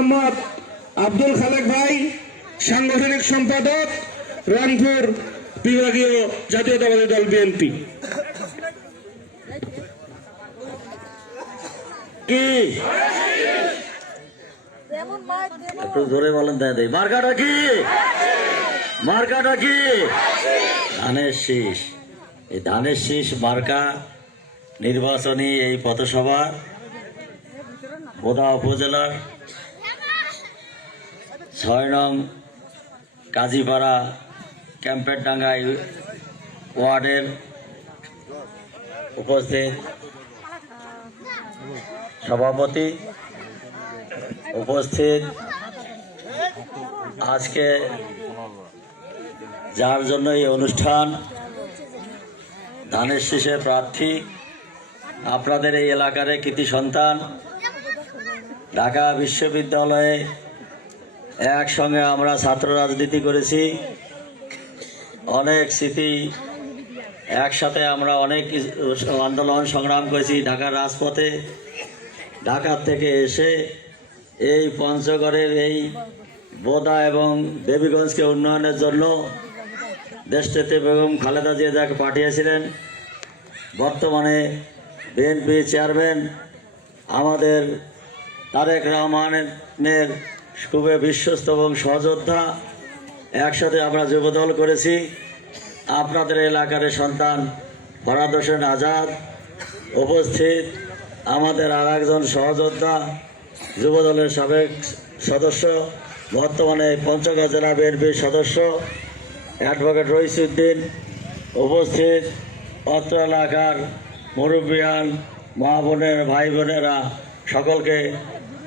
মোহাম্মদ আব্দুল খালেক ভাই, সাংগঠনিক সম্পাদক, রংপুর বিভাগীয় জাতীয়তাবাদী দল বিএনপি। কি একটু ধরে বলেন, দাদা মার্কাটা কি? মার্কাটা কি? ধানের শীষ। এই ধানের শীষ মার্কা নির্বাচনী এই পথসভা বোদা উপজেলার ৬ নং কাজীপাড়া ক্যাম্পের ডাঙ্গা ওয়ার্ডের উপস্থিত সভাপতি, উপস্থিত আজকে যার জন্য এই অনুষ্ঠান, ধানের শীষের প্রার্থী, আপনাদের এই এলাকার কৃতি সন্তান, ঢাকা বিশ্ববিদ্যালয়ে একসঙ্গে আমরা ছাত্র রাজনীতি করেছি, অনেক স্মৃতি, একসাথে আমরা অনেক আন্দোলন সংগ্রাম করেছি ঢাকার রাজপথে। ঢাকা থেকে এসে এই পঞ্চগড়ের এই বোদা এবং দেবীগঞ্জকে উন্নয়নের জন্য দেশনেত্রী বেগম খালেদা জিয়া যাকে পাঠিয়েছিলেন, বর্তমানে বিএনপি চেয়ারম্যান আমাদের তারেক রহমানের খুবই বিশ্বস্ত এবং সহযোদ্ধা, একসাথে আমরা যুবদল করেছি। আপনাদের এলাকার সন্তান ফরহাদ হোসেন আজাদ উপস্থিত, আমাদের আর একজন সহযোদ্ধা, যুবদলের সাবেক সদস্য, বর্তমানে পঞ্চগড় জেলা বিএনপির সদস্য অ্যাডভোকেট রইসউদ্দিন উপস্থিত, অত্র এলাকার মুরব্বিয়ান, মা বোনের, ভাই বোনেরা, সকলকে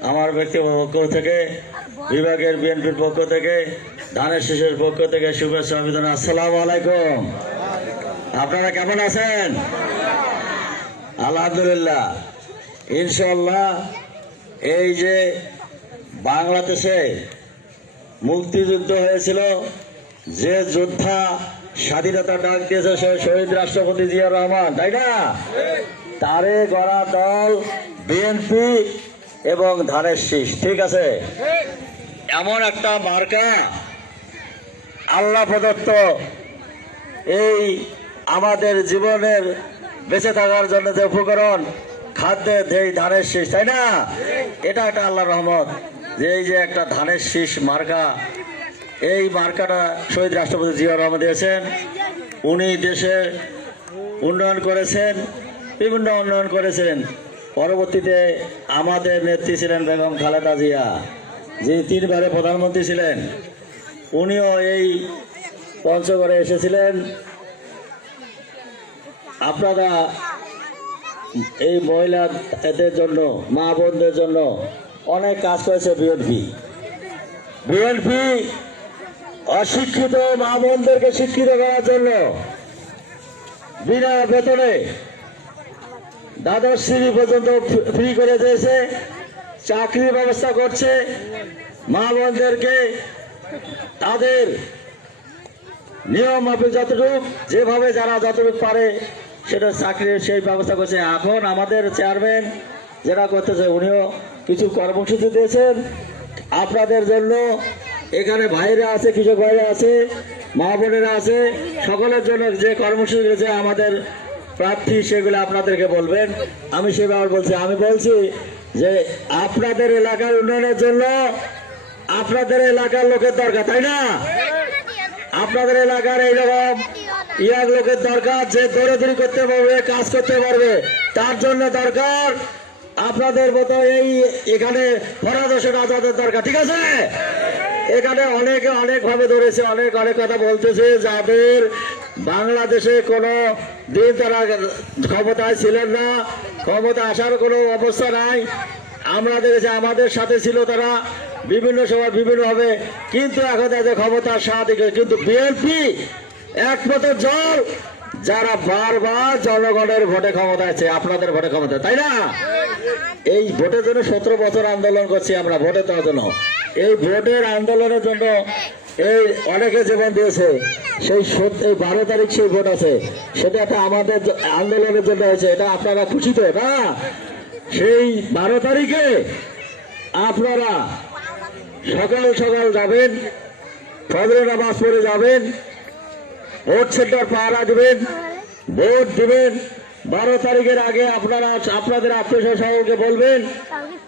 আমার ব্যক্তিগত পক্ষ থেকে, বিভাগের বিএনপির পক্ষ থেকে, ধানের শীষের পক্ষ থেকে শুভেচ্ছা অভিনন্দন। আসসালামু আলাইকুম। আপনারা কেমন আছেন? আলহামদুলিল্লাহ। ইনশাল্লাহ এই যে বাংলাদেশে মুক্তিযুদ্ধ হয়েছিল, যে যোদ্ধা স্বাধীনতা ডাক দিয়েছে সে শহীদ রাষ্ট্রপতি জিয়াউর রহমান, তাই না? তারে গড়া দল বিএনপি এবং ধানের শীষ, ঠিক আছে? এমন একটা মার্কা আল্লাহ প্রদত্ত, এই আমাদের জীবনের বেঁচে থাকার জন্য যে উপকরণ, খাদ্যের এই ধানের শীষ, তাই না? এটা একটা আল্লাহ রহমত যে এই যে একটা ধানের শীষ মার্কা, এই মার্কাটা শহীদ রাষ্ট্রপতি জিয়াউর রহমান দিয়েছেন। উনি দেশে উন্নয়ন করেছেন, বিভিন্ন উন্নয়ন করেছেন। পরবর্তীতে আমাদের নেত্রী ছিলেন বেগম খালেদা জিয়া, যিনি 3 বারে প্রধানমন্ত্রী ছিলেন। উনিও এই পঞ্চগড়ে এসেছিলেন। আপনারা এই মহিলাদের জন্য, মা বোনদের জন্য অনেক কাজ করেছে বিএনপি। অশিক্ষিত মা বোনদেরকে শিক্ষিত করার জন্য বিনা বেতনে দ্বাদশ শ্রেণী পর্যন্ত ফ্রি করে দিয়েছে, চাকরির ব্যবস্থা করছে। মা বোনদেরকে তাদের নিয়ম মাফিক যতটুকু, যেভাবে যারা যতটুকু পারে সেটা চাকরির সেই ব্যবস্থা করছে। এখন আমাদের চেয়ারম্যান যেটা করতেছে, উনিও কিছু কর্মসূচি দিয়েছেন আপনাদের জন্য। এখানে ভাইরা আছে, কৃষক ভাইরা আছে, মা বোনেরা আছে, সকলের জন্য যে কর্মসূচি দিয়েছে আমাদের প্রার্থী, সেগুলো আপনাদেরকে বলবেন। আমি সেভাবে বলছি, আমি বলছি যে আপনাদের এলাকার উন্নয়নের জন্য আপনাদের এলাকার লোকের দরকার, তাই না? আপনাদের এলাকার এইরকম ইয়াং লোকের দরকার, যে দৌড়াদৌড়ি করতে পারবে, কাজ করতে পারবে। তার জন্য দরকার আপনাদের মতো এই এখানে ফরহাদ হোসেন আজাদের দরকার, ঠিক আছে? এখানে অনেকে অনেকভাবে ধরেছে, অনেক কথা বলতেছে, যাদের বাংলাদেশে কোনো দিন তারা ক্ষমতায় ছিলেন না, ক্ষমতা আসার কোনো অবস্থা নাই। আমরা দেখেছি আমাদের সাথে ছিল তারা বিভিন্ন সময় বিভিন্নভাবে, কিন্তু এখন তাদের ক্ষমতার সাথে। কিন্তু বিএনপি একমাত্র দল যারা বারবার জনগণের ভোটে ক্ষমতা আছে, আপনাদের ভোটে ক্ষমতা, তাই না? এই ভোটের জন্য 17 বছর আন্দোলন করছি আমরা, ভোটে দেওয়ার জন্য। এই ভোটের আন্দোলনের জন্য এই অনেকে জীবন দিয়েছে। সেই 12 তারিখ সেই ভোট আছে, সেটা একটা আমাদের আন্দোলনের জন্য হয়েছে। এটা আপনারা খুশি তো না? সেই 12 তারিখে আপনারা সকাল সকাল যাবেন, ফজরের নামাজ পড়ে যাবেন, ভোট সেন্টার পাহারা দিবেন, ভোট দিবেন। 12 তারিখের আগে আপনারা আপনাদের আত্মীয় সকলকে বলবেন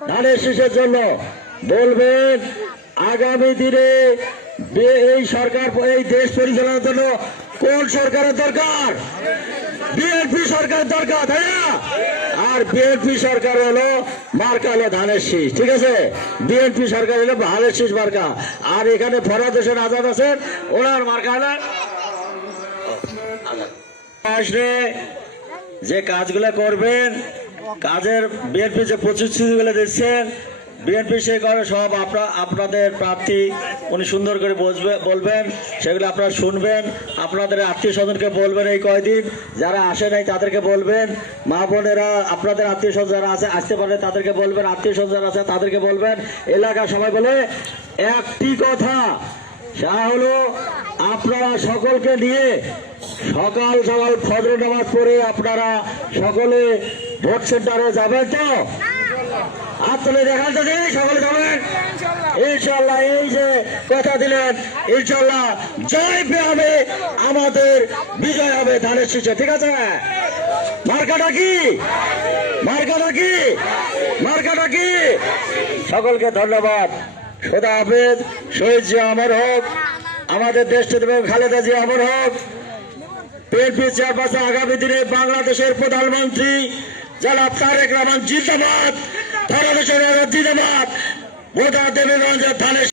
ধানের শীষের জন্য, বলবেন আগামী দিনে এই সরকার, এই দেশ পরিচালনার জন্য কোন সরকারের দরকার? বিএনপি সরকার দরকার, তাই না? আর বিএনপি সরকার হলো মার্কা হলো ধানের শীষ, ঠিক আছে? বিএনপি সরকার হলো ধানের শীষ মার্কা। আর এখানে ফরহাদ হোসেন আজাদ আছেন, ওনার মার্কা হলো আসলে যে কাজগুলো করবেন, কাজের বিএনপি যে প্রতিশ্রুতিগুলো দিচ্ছেন, বিএনপি সে করে সব আপনাদের প্রার্থী উনি সুন্দর করে বলবেন, সেগুলো আপনারা শুনবেন। আপনাদের আত্মীয় স্বজনকে বলবেন, এই কয়দিন যারা আসে নাই তাদেরকে বলবেন, মা বোনেরা আপনাদের আত্মীয় স্বজন যারা আছে আসতে পারে তাদেরকে বলবেন, আত্মীয় স্বজন যারা আছে তাদেরকে বলবেন। এলাকা সবাই বলে একটি কথা, সেটা হলো আপনারা সকলকে নিয়ে সকাল সকাল ফজর নামাজ পড়ে আপনারা সকলে ভোট সেন্টারে যাবেন তো? হাত তুলে দেখান তো দিই, সকলে যাবেন ইনশাল্লাহ। এই যে কথা দিলেন, ইনশাল্লাহ জয় হবে, আমাদের বিজয় হবে ধানের শীষে, ঠিক আছে? মার্কাটা কি? মার্কাটা কি? মার্কাটা কি? সকলকে ধন্যবাদ। খোদা হাফেজ। শহীদ জিয়া অমর হোক, আমাদের দেশ খালেদা জিয়া অমর হোক। বিএনপি চেয়ারপারসন আগামী দিনে বাংলাদেশের প্রধানমন্ত্রী জনাব তারেক রহমান জিন্দাবাদ, ফরহাদ হোসেন আজাদ জিন্দাবাদ, ভোটার দেবেন ধানের